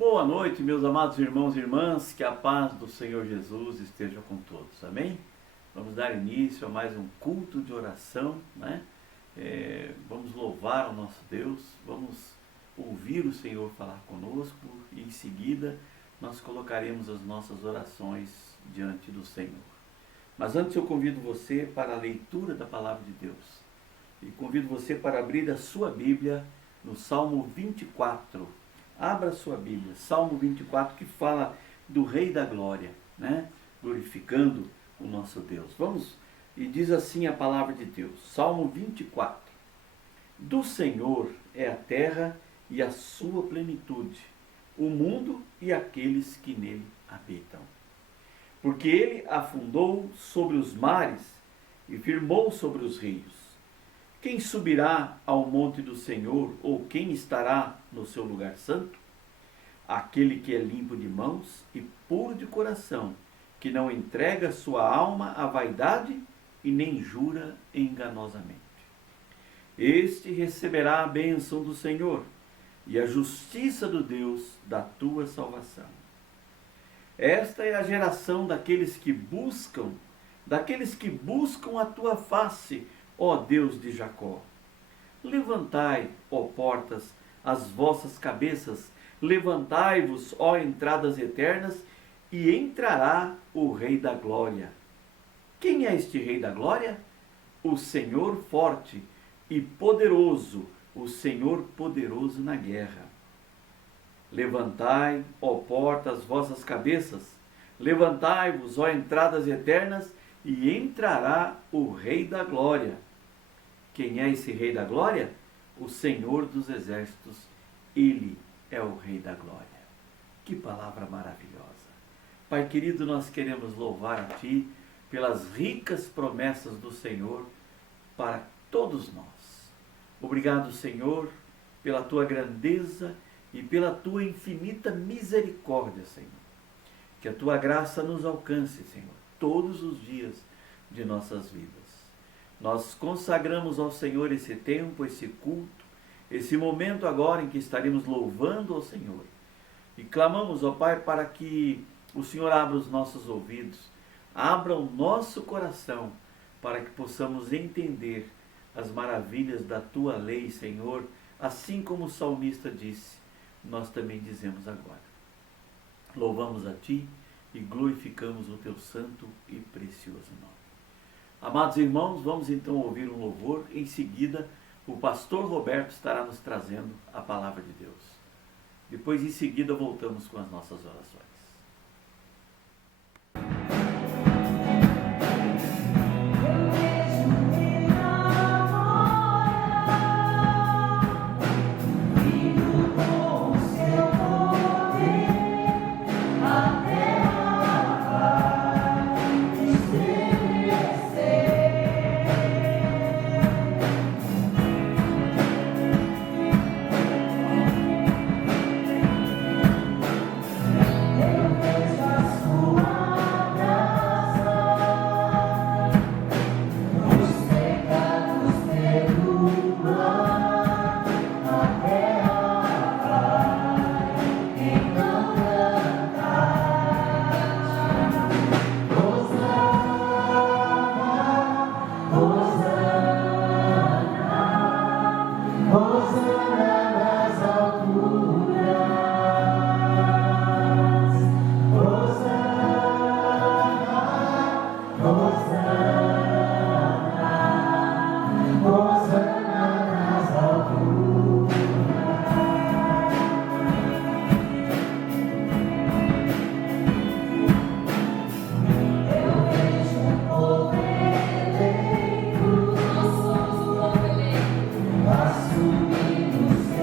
Boa noite, meus amados irmãos e irmãs, que a paz do Senhor Jesus esteja com todos, amém? Vamos dar início a mais um culto de oração, né? Vamos louvar o nosso Deus, vamos ouvir o Senhor falar conosco e em seguida nós colocaremos as nossas orações diante do Senhor. Mas antes eu convido você para a leitura da Palavra de Deus e convido você para abrir a sua Bíblia no Salmo 24. Abra sua Bíblia, Salmo 24, que fala do Rei da Glória, né? Glorificando o nosso Deus. Vamos, e diz assim a palavra de Deus, Salmo 24. Do Senhor é a terra e a sua plenitude, o mundo e aqueles que nele habitam. Porque ele afundou sobre os mares e firmou sobre os rios. Quem subirá ao monte do Senhor, ou quem estará no seu lugar santo? Aquele que é limpo de mãos e puro de coração, que não entrega sua alma à vaidade e nem jura enganosamente. Este receberá a bênção do Senhor e a justiça do Deus da tua salvação. Esta é a geração daqueles que buscam a tua face, ó Deus de Jacó. Levantai, ó portas, as vossas cabeças, levantai-vos, ó entradas eternas, e entrará o Rei da Glória. Quem é este Rei da Glória? O Senhor forte e poderoso, o Senhor poderoso na guerra. Levantai, ó portas, as vossas cabeças, levantai-vos, ó entradas eternas, e entrará o Rei da Glória. Quem é esse Rei da Glória? O Senhor dos Exércitos. Ele é o Rei da Glória. Que palavra maravilhosa. Pai querido, nós queremos louvar a Ti pelas ricas promessas do Senhor para todos nós. Obrigado, Senhor, pela Tua grandeza e pela Tua infinita misericórdia, Senhor. Que a Tua graça nos alcance, Senhor, todos os dias de nossas vidas. Nós consagramos ao Senhor esse tempo, esse culto, esse momento agora em que estaremos louvando ao Senhor. E clamamos, ó Pai, para que o Senhor abra os nossos ouvidos, abra o nosso coração, para que possamos entender as maravilhas da Tua lei, Senhor, assim como o salmista disse, nós também dizemos agora. Louvamos a Ti e glorificamos o Teu santo e precioso nome. Amados irmãos, vamos então ouvir um louvor. Em seguida, o pastor Roberto estará nos trazendo a palavra de Deus. Depois, em seguida, voltamos com as nossas orações. Assumimos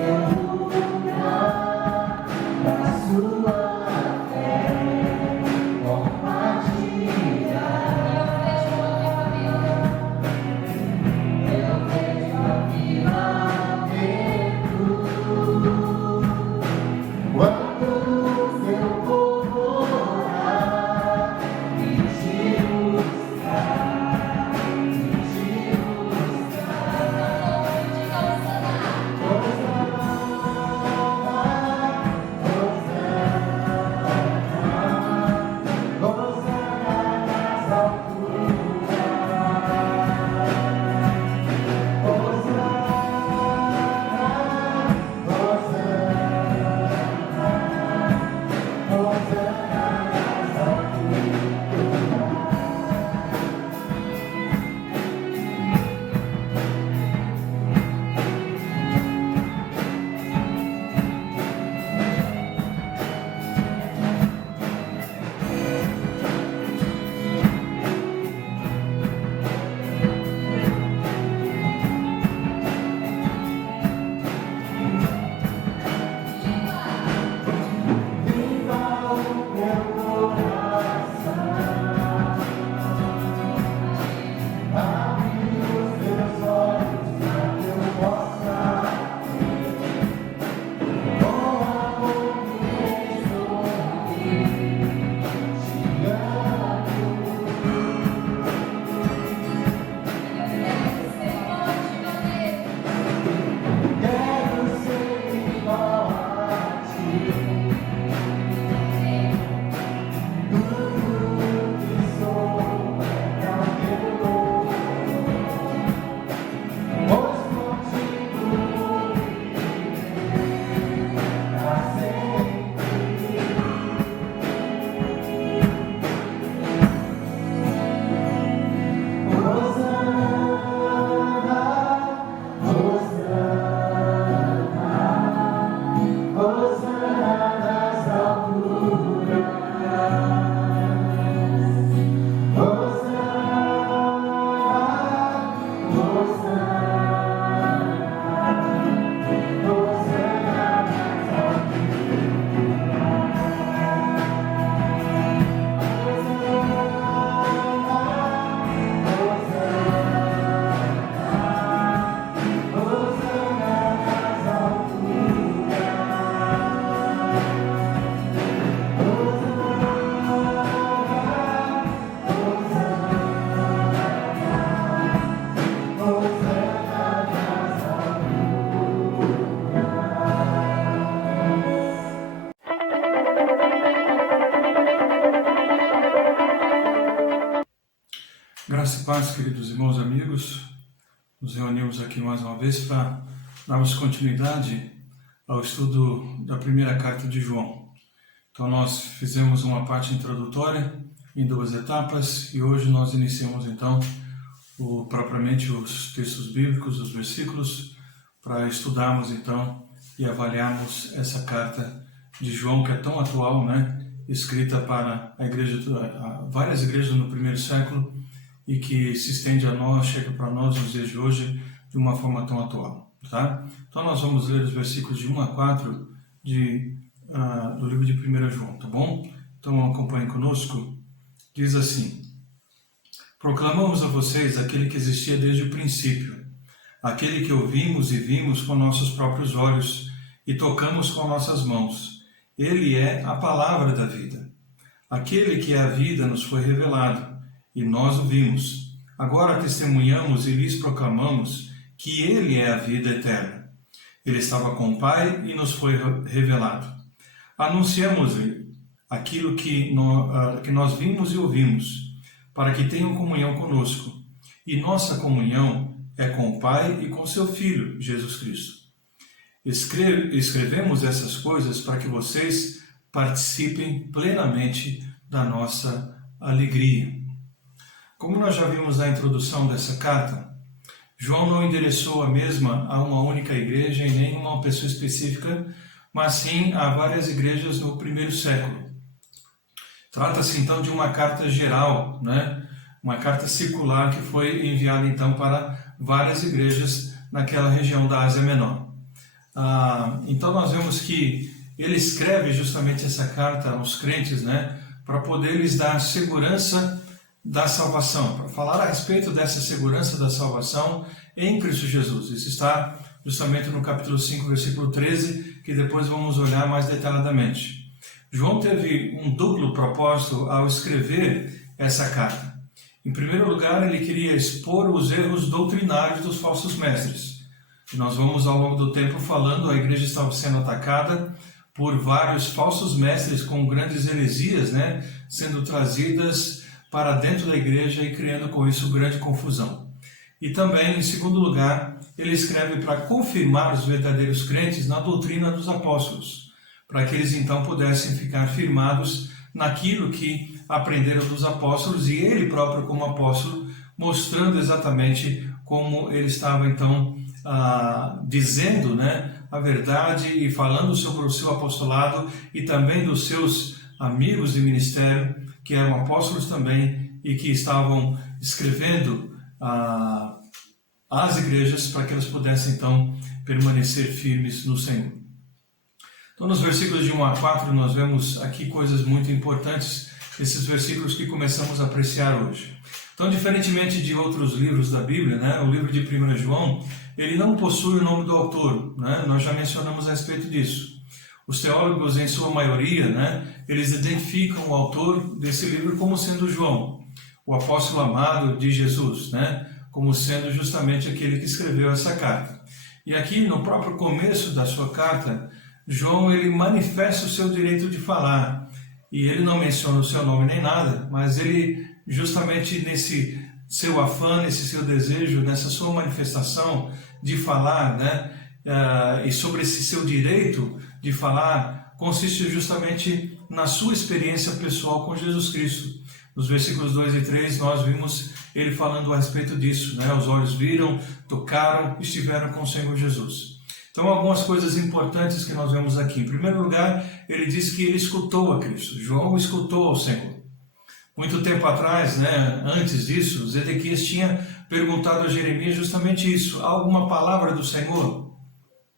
Graça e paz, queridos irmãos e amigos. Nos reunimos aqui mais uma vez para darmos continuidade ao estudo da primeira carta de João. Então nós fizemos uma parte introdutória em 2 etapas e hoje nós iniciamos então propriamente os textos bíblicos, os versículos, para estudarmos então e avaliarmos essa carta de João que é tão atual, né? Escrita para várias igrejas no primeiro século e que se estende a nós, chega para nós nos dias de hoje de uma forma tão atual. Tá? Então nós vamos ler os versículos de 1 a 4 do livro de 1 João, tá bom? Então acompanhem conosco. Diz assim: proclamamos a vocês aquele que existia desde o princípio, aquele que ouvimos e vimos com nossos próprios olhos e tocamos com nossas mãos. Ele é a palavra da vida. Aquele que é a vida nos foi revelado, e nós o vimos. Agora testemunhamos e lhes proclamamos que Ele é a vida eterna. Ele estava com o Pai e nos foi revelado. Anunciamos-lhe aquilo que nós vimos e ouvimos, para que tenham comunhão conosco. E nossa comunhão é com o Pai e com seu Filho, Jesus Cristo. Escrevemos essas coisas para que vocês participem plenamente da nossa alegria. Como nós já vimos na introdução dessa carta, João não endereçou a mesma a uma única igreja e nem a uma pessoa específica, mas sim a várias igrejas no primeiro século. Trata-se então de uma carta geral, né? Uma carta circular que foi enviada então para várias igrejas naquela região da Ásia Menor. Então nós vemos que ele escreve justamente essa carta aos crentes, né, para poder lhes dar segurança da salvação, para falar a respeito dessa segurança da salvação em Cristo Jesus. Isso está justamente no capítulo 5, versículo 13, que depois vamos olhar mais detalhadamente. João teve um duplo propósito ao escrever essa carta. Em primeiro lugar, ele queria expor os erros doutrinários dos falsos mestres. Nós vamos ao longo do tempo falando, a igreja estava sendo atacada por vários falsos mestres com grandes heresias, né, sendo trazidas para dentro da igreja e criando com isso grande confusão. E também, em segundo lugar, ele escreve para confirmar os verdadeiros crentes na doutrina dos apóstolos, para que eles então pudessem ficar firmados naquilo que aprenderam dos apóstolos e ele próprio como apóstolo, mostrando exatamente como ele estava então dizendo, né, a verdade e falando sobre o seu apostolado e também dos seus amigos de ministério, que eram apóstolos também e que estavam escrevendo às igrejas para que elas pudessem então permanecer firmes no Senhor. Então nos versículos de 1 a 4 nós vemos aqui coisas muito importantes, esses versículos que começamos a apreciar hoje. Então, diferentemente de outros livros da Bíblia, né, o livro de 1 João, ele não possui o nome do autor, né, nós já mencionamos a respeito disso. Os teólogos, em sua maioria, né, eles identificam o autor desse livro como sendo João, o apóstolo amado de Jesus, né, como sendo justamente aquele que escreveu essa carta. E aqui, no próprio começo da sua carta, João ele manifesta o seu direito de falar, e ele não menciona o seu nome nem nada, mas ele justamente nesse seu afã, nesse seu desejo, nessa sua manifestação de falar, né, e sobre esse seu direito de falar, consiste justamente na sua experiência pessoal com Jesus Cristo. Nos versículos 2 e 3 nós vimos ele falando a respeito disso, né? Os olhos viram, tocaram, estiveram com o Senhor Jesus. Então algumas coisas importantes que nós vemos aqui. Em primeiro lugar, ele diz que ele escutou a Cristo. João escutou ao Senhor. Muito tempo atrás, né, antes disso, Zedequias tinha perguntado a Jeremias justamente isso. Há alguma palavra do Senhor?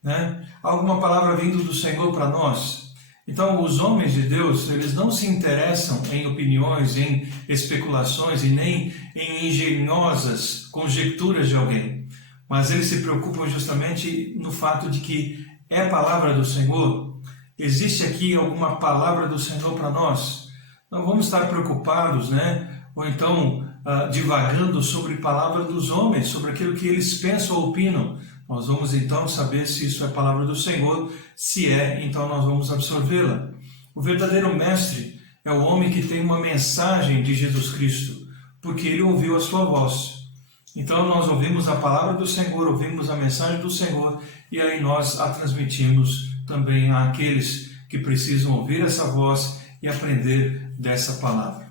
Né? Há alguma palavra vindo do Senhor para nós? Então, os homens de Deus, eles não se interessam em opiniões, em especulações e nem em engenhosas conjecturas de alguém. Mas eles se preocupam justamente no fato de que é a palavra do Senhor. Existe aqui alguma palavra do Senhor para nós? Não vamos estar preocupados, né? Ou então divagando sobre a palavra dos homens, sobre aquilo que eles pensam ou opinam. Nós vamos então saber se isso é a palavra do Senhor. Se é, então nós vamos absorvê-la. O verdadeiro mestre é o homem que tem uma mensagem de Jesus Cristo, porque ele ouviu a sua voz. Então nós ouvimos a palavra do Senhor, ouvimos a mensagem do Senhor, e aí nós a transmitimos também àqueles que precisam ouvir essa voz e aprender dessa palavra.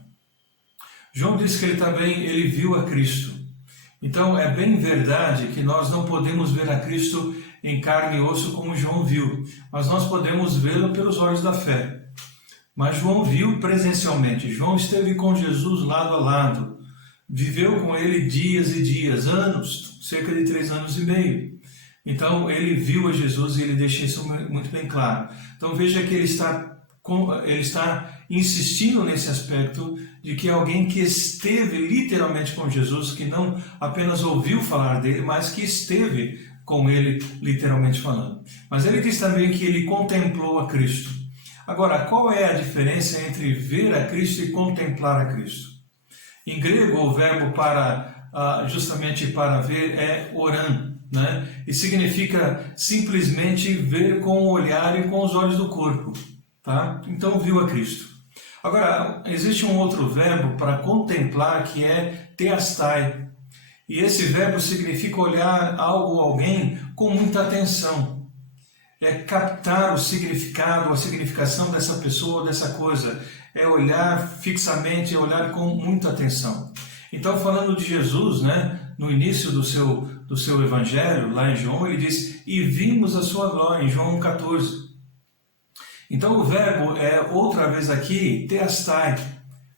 João diz que ele viu a Cristo. Então é bem verdade que nós não podemos ver a Cristo em carne e osso como João viu, mas nós podemos vê-lo pelos olhos da fé. Mas João viu presencialmente, João esteve com Jesus lado a lado, viveu com ele dias e dias, anos, cerca de 3 anos e meio. Então ele viu a Jesus e ele deixa isso muito bem claro. Então veja que ele está insistindo nesse aspecto de que alguém que esteve literalmente com Jesus, que não apenas ouviu falar dele, mas que esteve com ele literalmente falando. Mas ele diz também que ele contemplou a Cristo. Agora, qual é a diferença entre ver a Cristo e contemplar a Cristo? Em grego, o verbo justamente para ver é oran, né? E significa simplesmente ver com o olhar e com os olhos do corpo. Tá? Então, viu a Cristo. Agora, existe um outro verbo para contemplar que é theastai. E esse verbo significa olhar algo ou alguém com muita atenção. É captar o significado, a significação dessa pessoa ou dessa coisa. É olhar fixamente, é olhar com muita atenção. Então, falando de Jesus, né, no início do seu evangelho, lá em João, ele diz, e vimos a sua glória, em João 14. Então, o verbo é, outra vez aqui, theastai.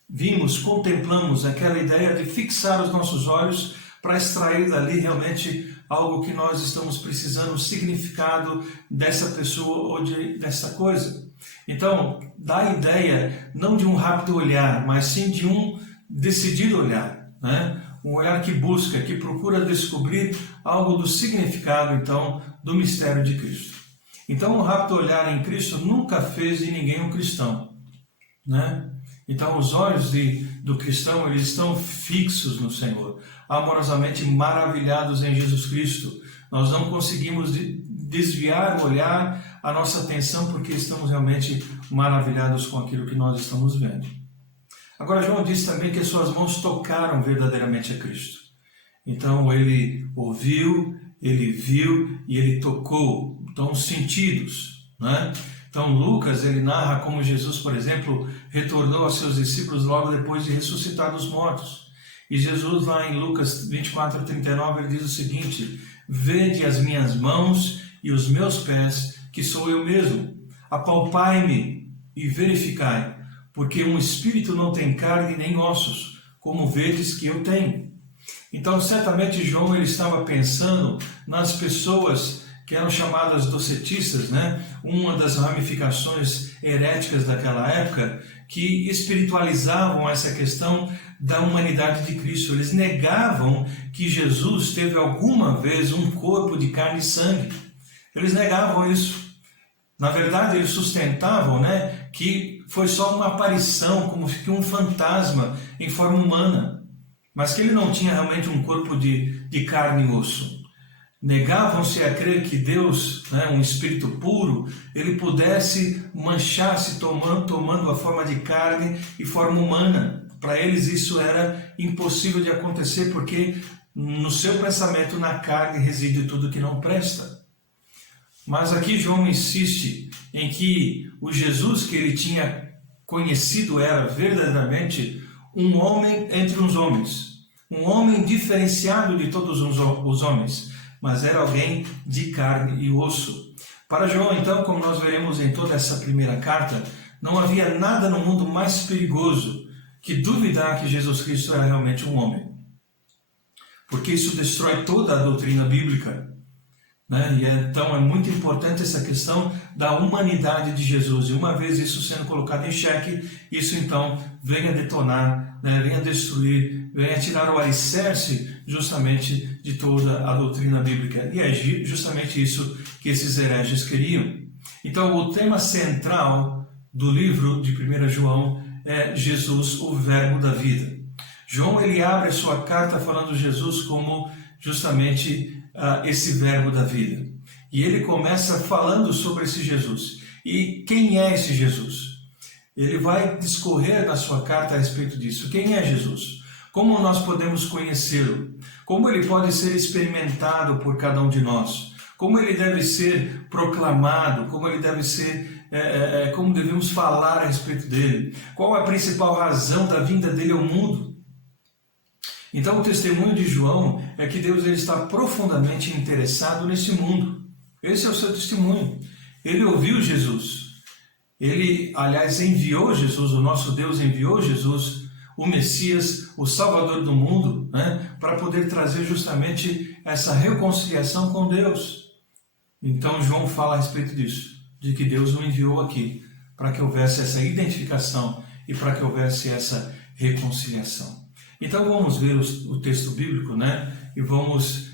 Vimos, contemplamos, aquela ideia de fixar os nossos olhos para extrair dali realmente algo que nós estamos precisando, o significado dessa pessoa ou dessa coisa. Então, dá a ideia não de um rápido olhar, mas sim de um decidido olhar, né? Um olhar que busca, que procura descobrir algo do significado, então, do mistério de Cristo. Então, o rápido olhar em Cristo nunca fez de ninguém um cristão, né? Então, os olhos do cristão, eles estão fixos no Senhor, amorosamente maravilhados em Jesus Cristo. Nós não conseguimos desviar o olhar, a nossa atenção, porque estamos realmente maravilhados com aquilo que nós estamos vendo. Agora, João diz também que as suas mãos tocaram verdadeiramente a Cristo. Então, ele ouviu, ele viu e ele tocou. Então, os sentidos, né? Então, Lucas, ele narra como Jesus, por exemplo, retornou aos seus discípulos logo depois de ressuscitar dos mortos. E Jesus, lá em Lucas 24:39, ele diz o seguinte, vede as minhas mãos e os meus pés, que sou eu mesmo. Apalpai-me e verificai, porque um espírito não tem carne nem ossos, como vedes que eu tenho. Então, certamente, João ele estava pensando nas pessoas que eram chamadas docetistas, né? Uma das ramificações heréticas daquela época, que espiritualizavam essa questão da humanidade de Cristo. Eles negavam que Jesus teve alguma vez um corpo de carne e sangue. Eles negavam isso. Na verdade, eles sustentavam, né, que foi só uma aparição, como que um fantasma em forma humana, mas que ele não tinha realmente um corpo de carne e osso. Negavam-se a crer que Deus, né, um espírito puro, ele pudesse manchar-se tomando a forma de carne e forma humana. Para eles isso era impossível de acontecer, porque no seu pensamento na carne reside tudo que não presta. Mas aqui João insiste em que o Jesus que ele tinha conhecido era verdadeiramente um homem entre os homens, um homem diferenciado de todos os homens, mas era alguém de carne e osso. Para João, então, como nós veremos em toda essa primeira carta, não havia nada no mundo mais perigoso que duvidar que Jesus Cristo era realmente um homem. Porque isso destrói toda a doutrina bíblica, né? E então é muito importante essa questão da humanidade de Jesus. E uma vez isso sendo colocado em xeque, isso então vem a detonar, né? Vem a destruir, vem a tirar o alicerce justamente de toda a doutrina bíblica. E é justamente isso que esses hereges queriam. Então o tema central do livro de 1 João é Jesus, o verbo da vida. João ele abre a sua carta falando de Jesus como justamente esse verbo da vida. E ele começa falando sobre esse Jesus. E quem é esse Jesus? Ele vai discorrer na sua carta a respeito disso. Quem é Jesus? Como nós podemos conhecê-lo? Como ele pode ser experimentado por cada um de nós? Como ele deve ser proclamado? Como ele deve ser, como devemos falar a respeito dele? Qual a principal razão da vinda dele ao mundo? Então o testemunho de João é que Deus ele está profundamente interessado nesse mundo. Esse é o seu testemunho. Ele ouviu Jesus. Ele, aliás, enviou Jesus, o nosso Deus enviou Jesus, o Messias, o Salvador do mundo, né, para poder trazer justamente essa reconciliação com Deus. Então João fala a respeito disso, de que Deus o enviou aqui, para que houvesse essa identificação e para que houvesse essa reconciliação. Então vamos ver o texto bíblico, né, e vamos,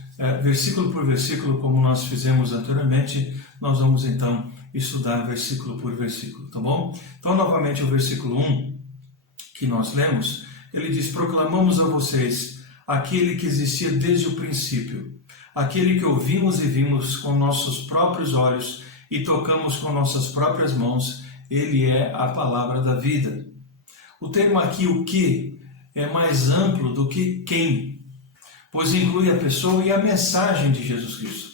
versículo por versículo, como nós fizemos anteriormente, nós vamos então estudar versículo por versículo, tá bom? Então novamente o versículo 1, que nós lemos, ele diz: proclamamos a vocês aquele que existia desde o princípio, aquele que ouvimos e vimos com nossos próprios olhos e tocamos com nossas próprias mãos, ele é a palavra da vida. O termo aqui, o que, é mais amplo do que quem, pois inclui a pessoa e a mensagem de Jesus Cristo.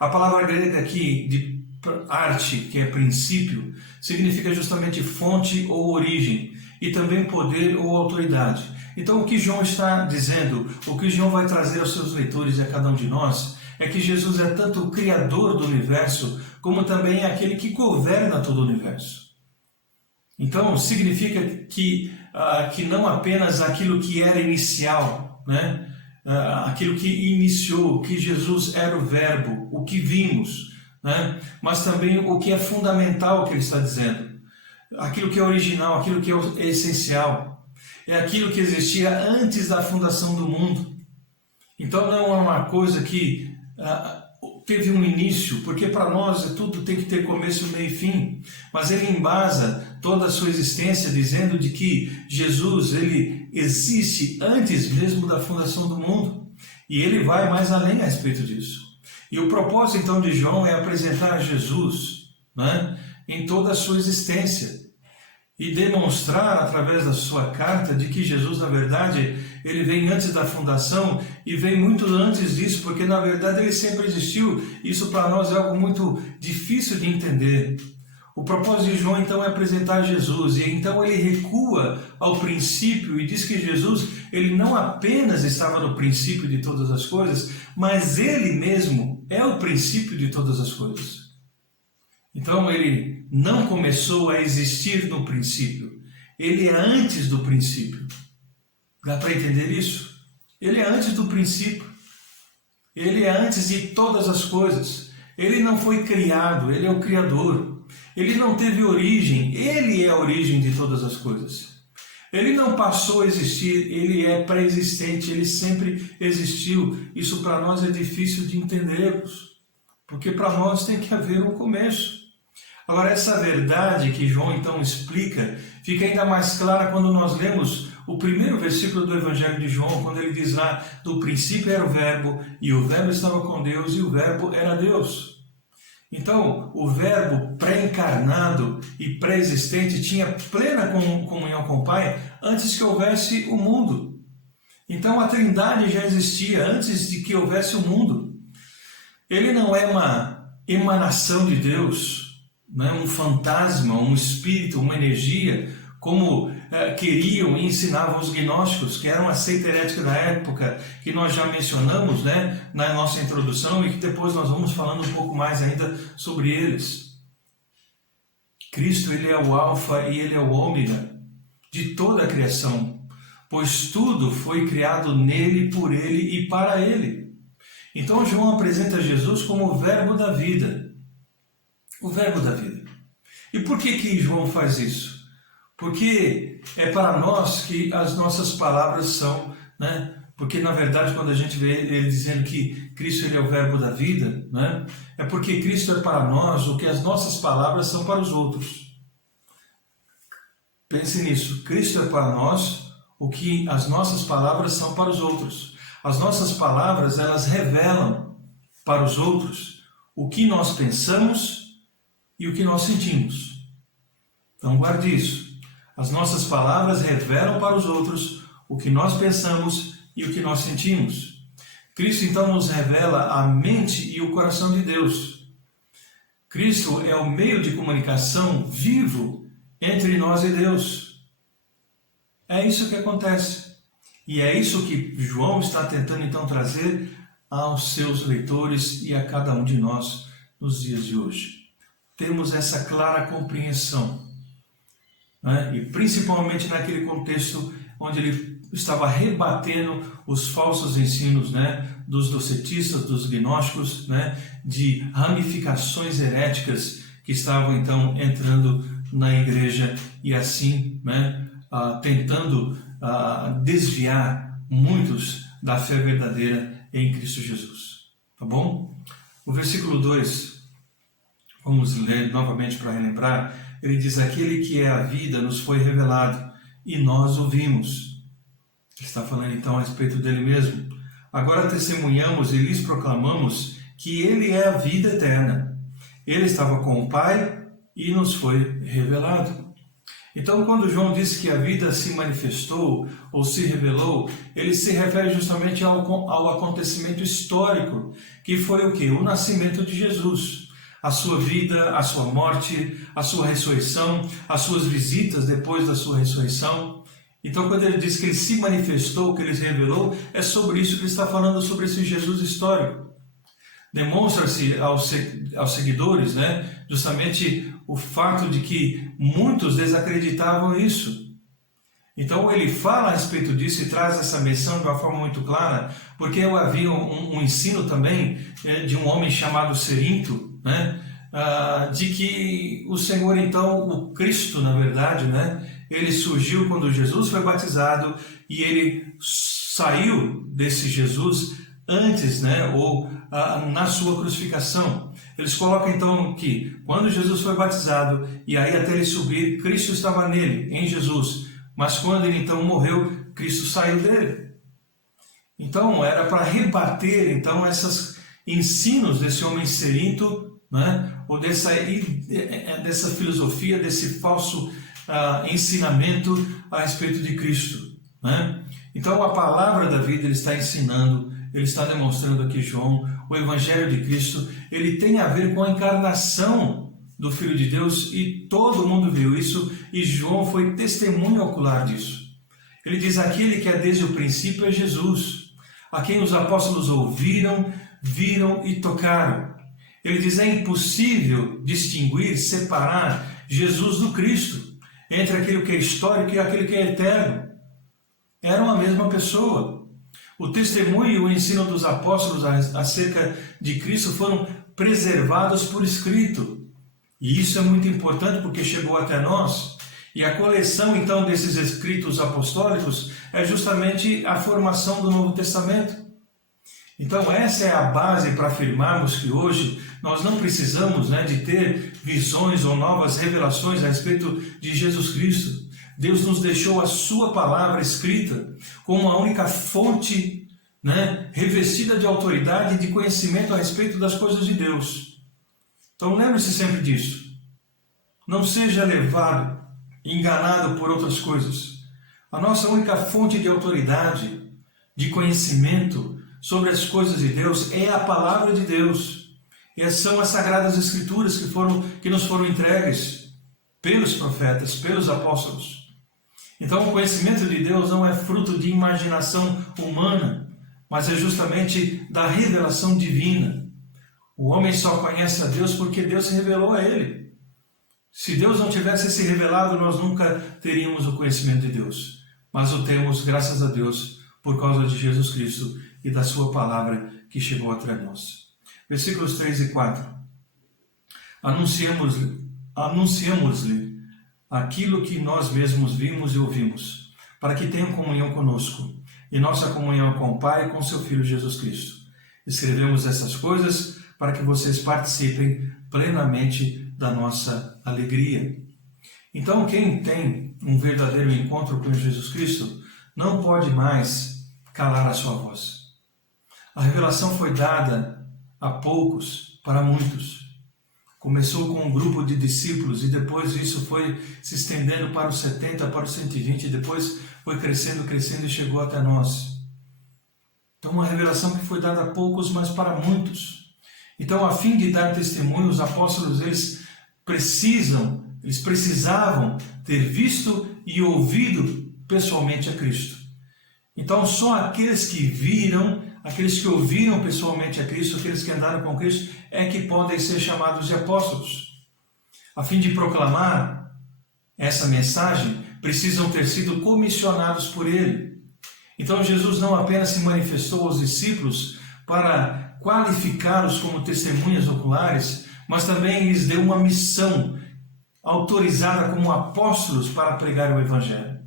A palavra grega aqui, de arte, que é princípio, significa justamente fonte ou origem, e também poder ou autoridade. Então o que João está dizendo, o que João vai trazer aos seus leitores e a cada um de nós, é que Jesus é tanto o Criador do universo, como também é aquele que governa todo o universo. Então significa que não apenas aquilo que era inicial, né? Aquilo que iniciou, que Jesus era o verbo, o que vimos, né? Mas também o que é fundamental que ele está dizendo, aquilo que é original, aquilo que é essencial, é aquilo que existia antes da fundação do mundo. Então não é uma coisa que teve um início, porque para nós tudo tem que ter começo, meio e fim, mas ele embasa toda a sua existência dizendo de que Jesus ele existe antes mesmo da fundação do mundo, e ele vai mais além a respeito disso. E o propósito então de João é apresentar Jesus, né, em toda a sua existência e demonstrar através da sua carta de que Jesus, na verdade, ele vem antes da fundação e vem muito antes disso, porque na verdade ele sempre existiu. Isso para nós é algo muito difícil de entender. O propósito de João então é apresentar Jesus, e então ele recua ao princípio e diz que Jesus ele não apenas estava no princípio de todas as coisas, mas ele mesmo é o princípio de todas as coisas. Então ele não começou a existir no princípio, ele é antes do princípio. Dá para entender isso? Ele é antes do princípio, ele é antes de todas as coisas. Ele não foi criado, ele é o Criador. Ele não teve origem, ele é a origem de todas as coisas. Ele não passou a existir, ele é pré-existente, ele sempre existiu. Isso para nós é difícil de entendermos, porque para nós tem que haver um começo. Agora, essa verdade que João então explica, fica ainda mais clara quando nós lemos o primeiro versículo do Evangelho de João, quando ele diz lá: do princípio era o verbo, e o verbo estava com Deus, e o verbo era Deus. Então, o verbo pré-encarnado e pré-existente tinha plena comunhão com o Pai antes que houvesse o mundo. Então, a Trindade já existia antes de que houvesse o mundo. Ele não é uma emanação de Deus, não é um fantasma, um espírito, uma energia, como queriam e ensinavam os gnósticos, que eram a seita herética da época, que nós já mencionamos, né, na nossa introdução, e que depois nós vamos falando um pouco mais ainda sobre eles. Cristo, ele é o alfa e ele é o ômega de toda a criação, pois tudo foi criado nele, por ele e para ele. Então João apresenta Jesus como o verbo da vida. O verbo da vida. E por que João faz isso? Porque é para nós que as nossas palavras são, né? Porque na verdade quando a gente vê ele dizendo que Cristo ele é o verbo da vida, né? É porque Cristo é para nós o que as nossas palavras são para os outros. Pense nisso, Cristo é para nós o que as nossas palavras são para os outros. As nossas palavras, elas revelam para os outros o que nós pensamos e o que nós sentimos. Então guarde isso. As nossas palavras revelam para os outros o que nós pensamos e o que nós sentimos. Cristo então nos revela a mente e o coração de Deus. Cristo é o meio de comunicação vivo entre nós e Deus. É isso que acontece. E é isso que João está tentando então trazer aos seus leitores e a cada um de nós nos dias de hoje. Temos essa clara compreensão, né? E principalmente naquele contexto onde ele estava rebatendo os falsos ensinos, né, dos docetistas, dos gnósticos, né, de ramificações heréticas que estavam então entrando na igreja e assim, né, tentando desviar muitos da fé verdadeira em Cristo Jesus. Tá bom? O versículo 2, vamos ler novamente para relembrar, ele diz: aquele que é a vida nos foi revelado e nós o vimos. Ele está falando então a respeito dele mesmo. Agora testemunhamos e lhes proclamamos que ele é a vida eterna. Ele estava com o Pai e nos foi revelado. Então, quando João disse que a vida se manifestou ou se revelou, ele se refere justamente ao acontecimento histórico, que foi o quê? O nascimento de Jesus. A sua vida, a sua morte, a sua ressurreição, as suas visitas depois da sua ressurreição. Então, quando ele diz que ele se manifestou, que ele se revelou, é sobre isso que ele está falando, sobre esse Jesus histórico. Demonstra-se aos seguidores, né, justamente o fato de que muitos desacreditavam isso. Então, ele fala a respeito disso e traz essa menção de uma forma muito clara, porque havia um ensino também de um homem chamado Cerinto, né, de que o Senhor, então, o Cristo, na verdade, né, ele surgiu quando Jesus foi batizado e ele saiu desse Jesus antes, né, ou na sua crucificação. Eles colocam então que quando Jesus foi batizado e aí até ele subir, Cristo estava nele, em Jesus. Mas quando ele então morreu, Cristo saiu dele. Então era para rebater então esses ensinos desse homem Cerinto, né, ou dessa filosofia, desse falso ensinamento a respeito de Cristo, né? Então a palavra da vida ele está ensinando, ele está demonstrando aqui, João, o Evangelho de Cristo, ele tem a ver com a encarnação do Filho de Deus e todo mundo viu isso e João foi testemunho ocular disso. Ele diz: aquele que é desde o princípio é Jesus, a quem os apóstolos ouviram, viram e tocaram. Ele diz: é impossível distinguir, separar Jesus do Cristo, entre aquilo que é histórico e aquilo que é eterno. Eram a mesma pessoa. O testemunho e o ensino dos apóstolos acerca de Cristo foram preservados por escrito. E isso é muito importante porque chegou até nós. E a coleção, então, desses escritos apostólicos é justamente a formação do Novo Testamento. Então, essa é a base para afirmarmos que hoje nós não precisamos, né, de ter visões ou novas revelações a respeito de Jesus Cristo. Deus nos deixou a sua palavra escrita como a única fonte, né, revestida de autoridade e de conhecimento a respeito das coisas de Deus. Então, lembre-se sempre disso. Não seja levado, enganado por outras coisas. A nossa única fonte de autoridade, de conhecimento sobre as coisas de Deus é a palavra de Deus. E são as sagradas escrituras que nos foram entregues pelos profetas, pelos apóstolos. Então o conhecimento de Deus não é fruto de imaginação humana, mas é justamente da revelação divina. O homem só conhece a Deus porque Deus se revelou a ele. Se Deus não tivesse se revelado, nós nunca teríamos o conhecimento de Deus. Mas o temos, graças a Deus, por causa de Jesus Cristo e da sua palavra que chegou até nós. Versículos 3 e 4. Anunciamos-lhe aquilo que nós mesmos vimos e ouvimos, para que tenham comunhão conosco, e nossa comunhão com o Pai e com seu Filho Jesus Cristo. Escrevemos essas coisas para que vocês participem plenamente da nossa alegria. Então, quem tem um verdadeiro encontro com Jesus Cristo não pode mais calar a sua voz. A revelação foi dada a poucos, para muitos. Começou com um grupo de discípulos e depois isso foi se estendendo para os 70, para os 120, e depois foi crescendo e chegou até nós. Então uma revelação que foi dada a poucos, mas para muitos. Então, a fim de dar testemunho, os apóstolos eles precisavam ter visto e ouvido pessoalmente a Cristo. Então, só aqueles que viram, aqueles que ouviram pessoalmente a Cristo, aqueles que andaram com Cristo, é que podem ser chamados de apóstolos. A fim de proclamar essa mensagem, precisam ter sido comissionados por Ele. Então, Jesus não apenas se manifestou aos discípulos para qualificá-los como testemunhas oculares, mas também lhes deu uma missão autorizada como apóstolos para pregar o Evangelho.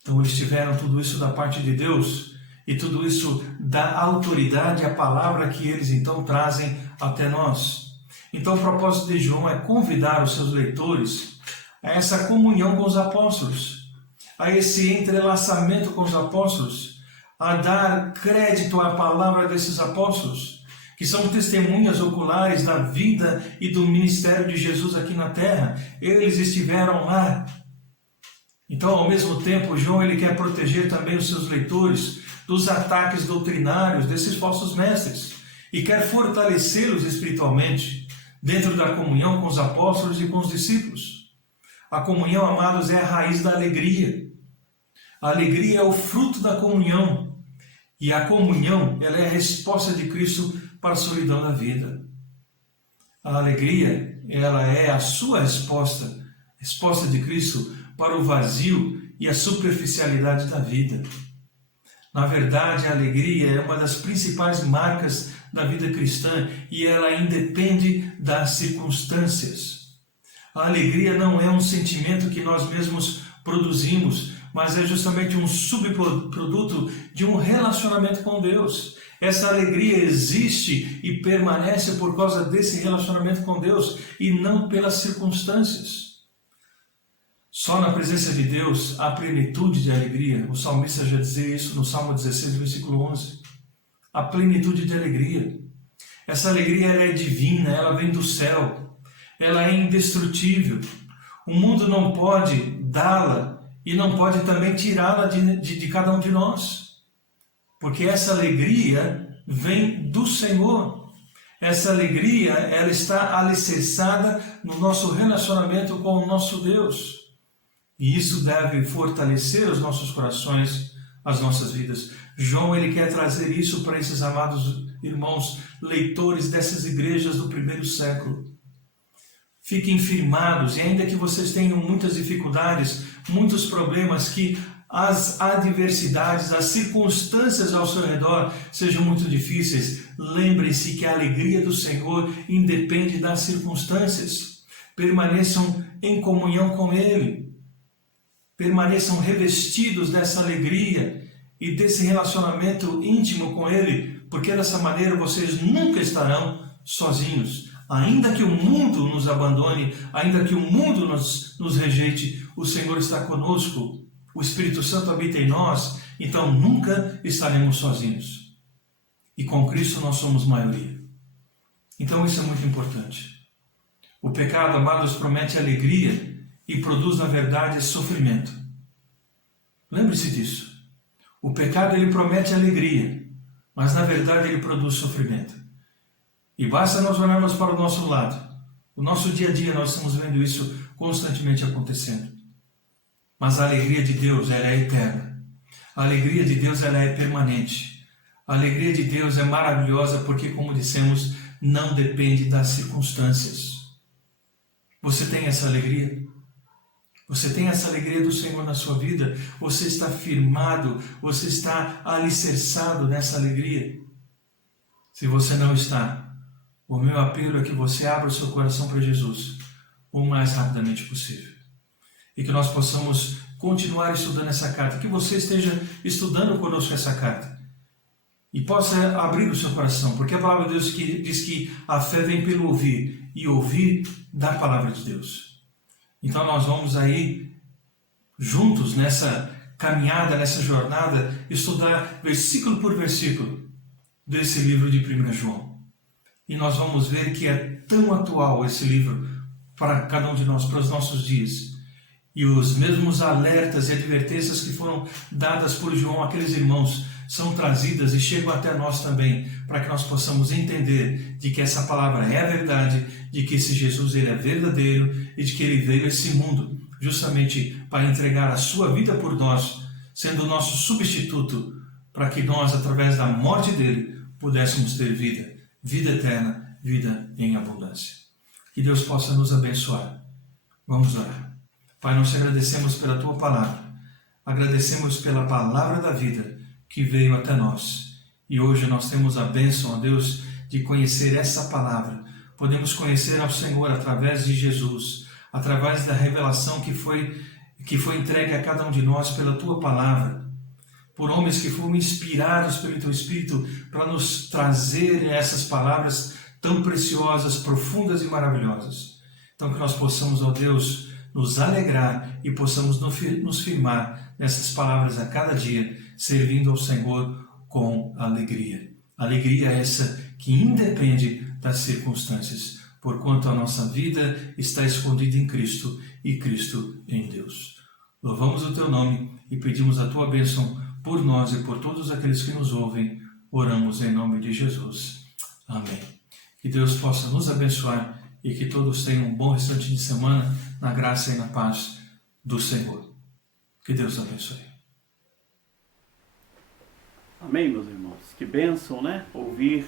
Então eles tiveram tudo isso da parte de Deus e tudo isso da autoridade, a palavra que eles então trazem até nós. Então o propósito de João é convidar os seus leitores a essa comunhão com os apóstolos, a esse entrelaçamento com os apóstolos, a dar crédito à palavra desses apóstolos, que são testemunhas oculares da vida e do ministério de Jesus aqui na terra. Eles estiveram lá. Então, ao mesmo tempo, João ele quer proteger também os seus leitores dos ataques doutrinários desses falsos mestres e quer fortalecê-los espiritualmente dentro da comunhão com os apóstolos e com os discípulos. A comunhão, amados, é a raiz da alegria. A alegria é o fruto da comunhão. E a comunhão, ela é a resposta de Cristo para a solidão da vida. A alegria, ela é a sua resposta de Cristo para o vazio e a superficialidade da vida. Na verdade, a alegria é uma das principais marcas da vida cristã e ela independe das circunstâncias. A alegria não é um sentimento que nós mesmos produzimos, mas é justamente um subproduto de um relacionamento com Deus. Essa alegria existe e permanece por causa desse relacionamento com Deus e não pelas circunstâncias. Só na presença de Deus há plenitude de alegria. O salmista já dizia isso no Salmo 16, versículo 11. A plenitude de alegria. Essa alegria ela é divina, ela vem do céu. Ela é indestrutível. O mundo não pode dá-la e não pode também tirá-la de cada um de nós. Porque essa alegria vem do Senhor. Essa alegria, ela está alicerçada no nosso relacionamento com o nosso Deus. E isso deve fortalecer os nossos corações, as nossas vidas. João, ele quer trazer isso para esses amados irmãos, leitores dessas igrejas do primeiro século. Fiquem firmados, e ainda que vocês tenham muitas dificuldades, muitos problemas, que as adversidades, as circunstâncias ao seu redor sejam muito difíceis, lembrem-se que a alegria do Senhor independe das circunstâncias. Permaneçam em comunhão com Ele. Permaneçam revestidos dessa alegria e desse relacionamento íntimo com Ele, porque dessa maneira vocês nunca estarão sozinhos. Ainda que o mundo nos abandone, ainda que o mundo nos rejeite, o Senhor está conosco. O Espírito Santo habita em nós, então nunca estaremos sozinhos. E com Cristo nós somos maioria. Então isso é muito importante. O pecado, amados, promete alegria e produz, na verdade, sofrimento. Lembre-se disso. O pecado, ele promete alegria, mas na verdade ele produz sofrimento. E basta nós olharmos para o nosso lado. O nosso dia a dia nós estamos vendo isso constantemente acontecendo. Mas a alegria de Deus, ela é eterna. A alegria de Deus, ela é permanente. A alegria de Deus é maravilhosa porque, como dissemos, não depende das circunstâncias. Você tem essa alegria? Você tem essa alegria do Senhor na sua vida? Você está firmado? Você está alicerçado nessa alegria? Se você não está, o meu apelo é que você abra o seu coração para Jesus o mais rapidamente possível. E que nós possamos continuar estudando essa carta, que você esteja estudando conosco essa carta e possa abrir o seu coração, porque a palavra de Deus diz que a fé vem pelo ouvir, e ouvir da palavra de Deus. Então nós vamos aí, juntos nessa caminhada, nessa jornada, estudar versículo por versículo desse livro de 1 João. E nós vamos ver que é tão atual esse livro para cada um de nós, para os nossos dias. E os mesmos alertas e advertências que foram dadas por João àqueles irmãos são trazidas e chegam até nós também, para que nós possamos entender de que essa palavra é a verdade, de que esse Jesus ele é verdadeiro e de que ele veio a esse mundo justamente para entregar a sua vida por nós, sendo o nosso substituto, para que nós, através da morte dele, pudéssemos ter vida, vida eterna, vida em abundância. Que Deus possa nos abençoar. Vamos orar. Pai, nós te agradecemos pela tua palavra, agradecemos pela palavra da vida que veio até nós. E hoje nós temos a bênção, ó Deus, de conhecer essa palavra. Podemos conhecer ao Senhor através de Jesus, através da revelação que foi entregue a cada um de nós pela tua palavra, por homens que foram inspirados pelo teu Espírito para nos trazer essas palavras tão preciosas, profundas e maravilhosas. Então que nós possamos, ó Deus, nos alegrar e possamos nos firmar nessas palavras a cada dia, servindo ao Senhor com alegria. Alegria essa que independe das circunstâncias, porquanto a nossa vida está escondida em Cristo e Cristo em Deus. Louvamos o teu nome e pedimos a tua bênção por nós e por todos aqueles que nos ouvem. Oramos em nome de Jesus. Amém. Que Deus possa nos abençoar e que todos tenham um bom restante de semana na graça e na paz do Senhor. Que Deus abençoe. Amém, meus irmãos. Que bênção, né? Ouvir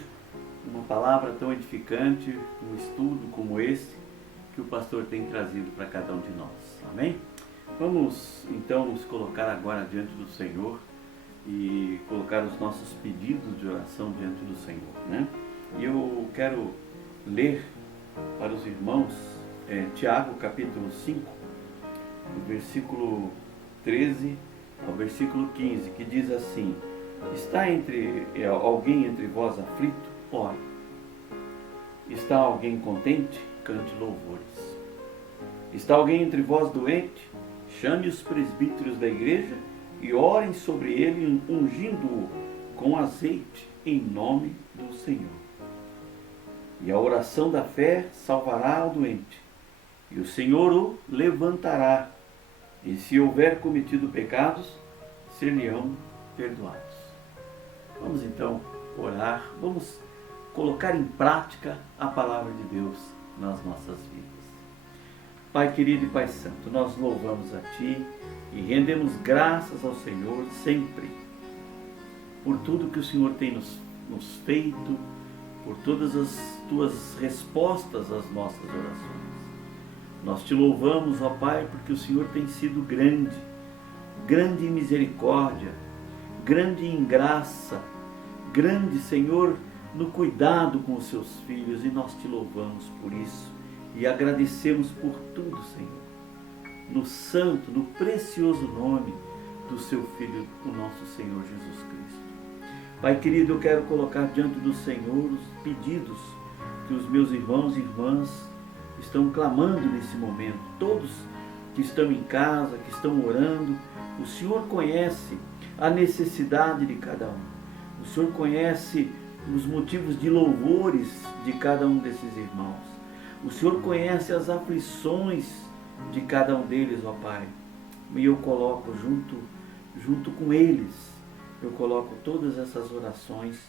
uma palavra tão edificante, um estudo como esse que o pastor tem trazido para cada um de nós. Amém? Vamos então nos colocar agora diante do Senhor e colocar os nossos pedidos de oração diante do Senhor, né? E eu quero ler para os irmãos Tiago capítulo 5, do versículo 13 ao versículo 15, que diz assim: está alguém entre vós aflito? Ore. Está alguém contente? Cante louvores. Está alguém entre vós doente? Chame os presbíteros da igreja e orem sobre ele, ungindo-o com azeite em nome do Senhor. E a oração da fé salvará o doente, e o Senhor o levantará, e se houver cometido pecados, ser-lhe-ão perdoados. Vamos então orar, vamos colocar em prática a palavra de Deus nas nossas vidas. Pai querido e Pai santo, nós louvamos a Ti e rendemos graças ao Senhor sempre por tudo que o Senhor tem nos feito, por todas as Tuas respostas às nossas orações. Nós Te louvamos, ó Pai, porque o Senhor tem sido grande, grande em misericórdia, grande em graça, grande, Senhor, no cuidado com os Seus filhos, e nós Te louvamos por isso e agradecemos por tudo, Senhor, no santo, no precioso nome do Seu Filho, o nosso Senhor Jesus Cristo. Pai querido, eu quero colocar diante do Senhor os pedidos que os meus irmãos e irmãs estão clamando nesse momento, todos que estão em casa, que estão orando. O Senhor conhece a necessidade de cada um. O Senhor conhece os motivos de louvores de cada um desses irmãos. O Senhor conhece as aflições de cada um deles, ó Pai. E eu coloco junto com eles, eu coloco todas essas orações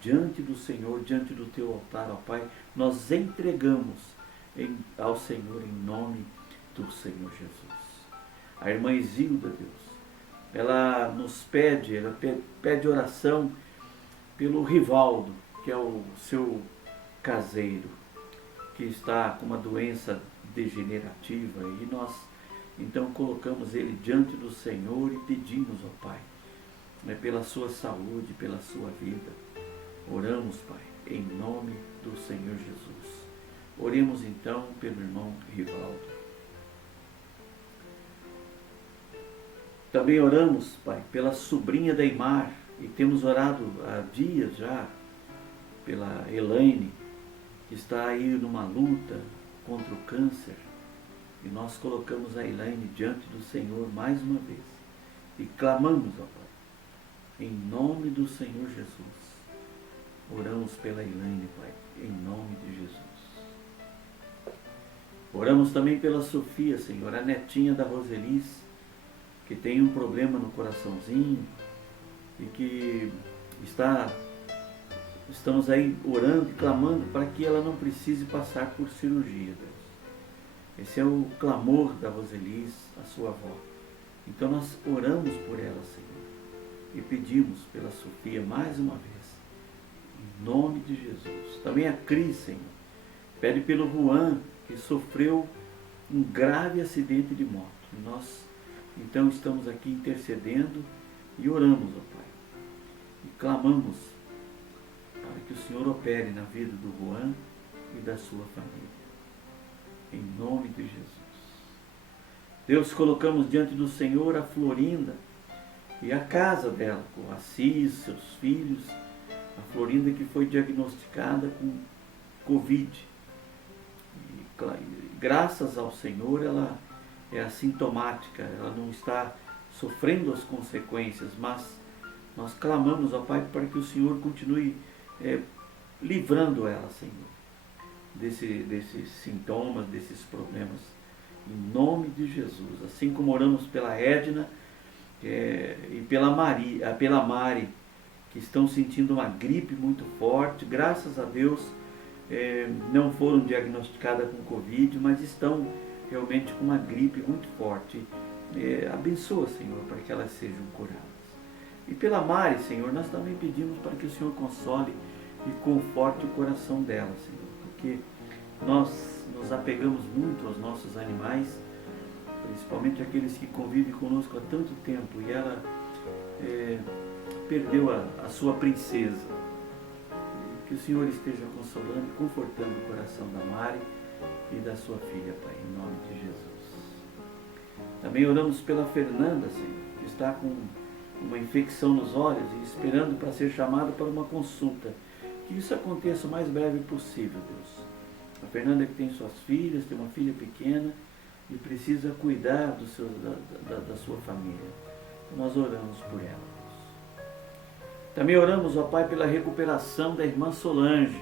diante do Senhor, diante do Teu altar, ó Pai. Nós entregamos ao Senhor em nome do Senhor Jesus. A irmã Isilda, Deus, ela nos pede, pede oração pelo Rivaldo, que é o seu caseiro, que está com uma doença degenerativa, e nós então colocamos ele diante do Senhor e pedimos, ó Pai, pela sua saúde, pela sua vida. Oramos, Pai, em nome do Senhor Jesus. Oremos então pelo irmão Rivaldo. Também oramos, Pai, pela sobrinha da Imar, e temos orado há dias já pela Elaine, que está aí numa luta contra o câncer, e nós colocamos a Elaine diante do Senhor mais uma vez e clamamos, ó Pai, em nome do Senhor Jesus. Oramos pela Elaine, Pai, em nome de Jesus. Oramos também pela Sofia, Senhor, a netinha da Roselice, que tem um problema no coraçãozinho e que estamos aí orando e clamando para que ela não precise passar por cirurgia, Deus. Esse é o clamor da Roselice, a sua avó. Então nós oramos por ela, Senhor, e pedimos pela Sofia mais uma vez, em nome de Jesus. Também a Cris, Senhor, pede pelo Juan, que sofreu um grave acidente de moto. Nós, então, estamos aqui intercedendo e oramos, ó Pai, e clamamos para que o Senhor opere na vida do Juan e da sua família. Em nome de Jesus. Deus, colocamos diante do Senhor a Florinda e a casa dela, com Assis, seus filhos, a Florinda que foi diagnosticada com Covid. E, graças ao Senhor, ela é assintomática, ela não está sofrendo as consequências, mas nós clamamos ao Pai para que o Senhor continue livrando ela, Senhor, desses sintomas, desses problemas, em nome de Jesus. Assim como oramos pela Edna e pela Mari, que estão sentindo uma gripe muito forte, graças a Deus não foram diagnosticadas com Covid, mas estão realmente com uma gripe muito forte. Abençoa, Senhor, para que elas sejam curadas. E pela Mari, Senhor, nós também pedimos para que o Senhor console e conforte o coração dela, Senhor, porque nós nos apegamos muito aos nossos animais, principalmente aqueles que convivem conosco há tanto tempo, e ela perdeu a sua princesa. Que o Senhor esteja consolando e confortando o coração da Mari e da sua filha, Pai, em nome de Jesus. Também oramos pela Fernanda, Senhor, que está com uma infecção nos olhos e esperando para ser chamada para uma consulta. Que isso aconteça o mais breve possível, Deus. A Fernanda que tem suas filhas, tem uma filha pequena e precisa cuidar da sua família. Então nós oramos por ela, Deus. Também oramos, ó Pai, pela recuperação da irmã Solange,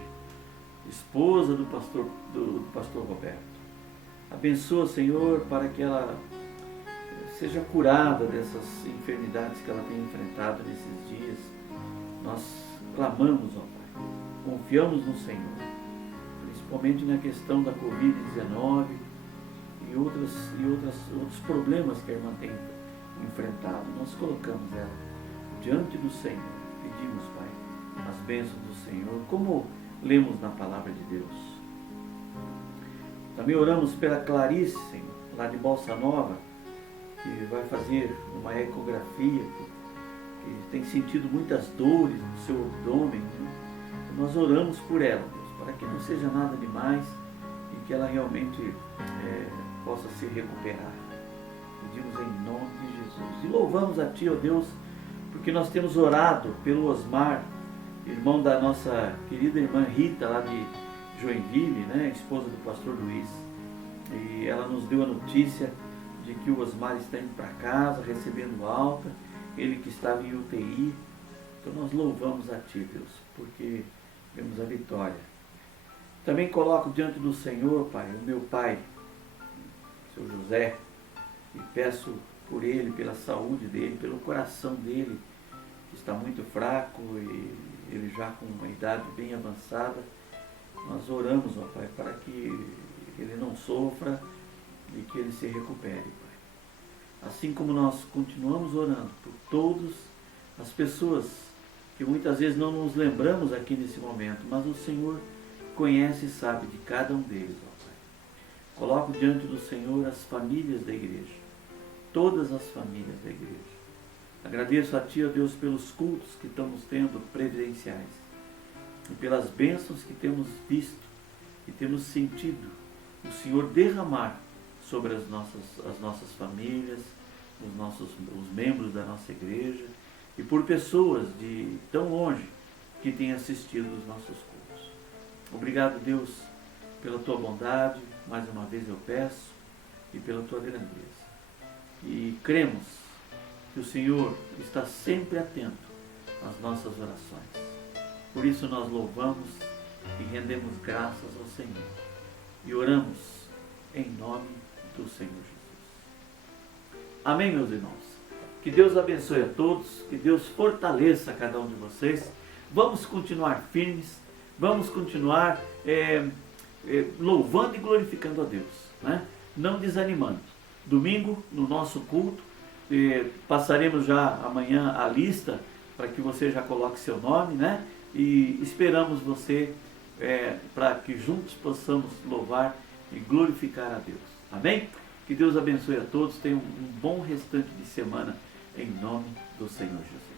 esposa do pastor Roberto. Abençoa, Senhor, para que ela seja curada dessas enfermidades que ela tem enfrentado nesses dias. Nós clamamos, ó Pai, confiamos no Senhor, principalmente na questão da Covid-19 e outros problemas que a irmã tem enfrentado. Nós colocamos ela diante do Senhor, pedimos, Pai, as bênçãos do Senhor, como lemos na palavra de Deus. Também oramos pela Clarice, Senhor, lá de Bolsa Nova, que vai fazer uma ecografia, que tem sentido muitas dores no seu abdômen, né? Nós oramos por ela, Deus, para que não seja nada demais e que ela realmente possa se recuperar. Pedimos em nome de Jesus. E louvamos a Ti, ó Deus, porque nós temos orado pelo Osmar, irmão da nossa querida irmã Rita, lá de Joinville, né, esposa do pastor Luiz. E ela nos deu a notícia de que o Osmar está indo para casa, recebendo alta, ele que estava em UTI. Então nós louvamos a Ti, Deus, porque vemos a vitória. Também coloco diante do Senhor, Pai, o meu pai, o seu José, e peço por ele, pela saúde dele, pelo coração dele, que está muito fraco e ele já com uma idade bem avançada. Nós oramos, ó Pai, para que ele não sofra e que ele se recupere, Pai. Assim como nós continuamos orando por todas as pessoas que muitas vezes não nos lembramos aqui nesse momento, mas o Senhor conhece e sabe de cada um deles, ó Pai. Coloco diante do Senhor as famílias da igreja, todas as famílias da igreja. Agradeço a Ti, ó Deus, pelos cultos que estamos tendo previdenciais e pelas bênçãos que temos visto e temos sentido o Senhor derramar sobre as nossas famílias, os membros da nossa igreja e por pessoas de tão longe que têm assistido os nossos cultos. Obrigado, Deus, pela Tua bondade, mais uma vez eu peço, e pela Tua grandeza. E cremos que o Senhor está sempre atento às nossas orações. Por isso nós louvamos e rendemos graças ao Senhor. E oramos em nome do Senhor Jesus. Amém, meus irmãos? Que Deus abençoe a todos, que Deus fortaleça cada um de vocês. Vamos continuar firmes, vamos continuar louvando e glorificando a Deus, né? Não desanimando. Domingo, no nosso culto, passaremos já amanhã a lista para que você já coloque seu nome, né? E esperamos você para que juntos possamos louvar e glorificar a Deus. Amém? Que Deus abençoe a todos. Tenham um bom restante de semana em nome do Senhor Jesus.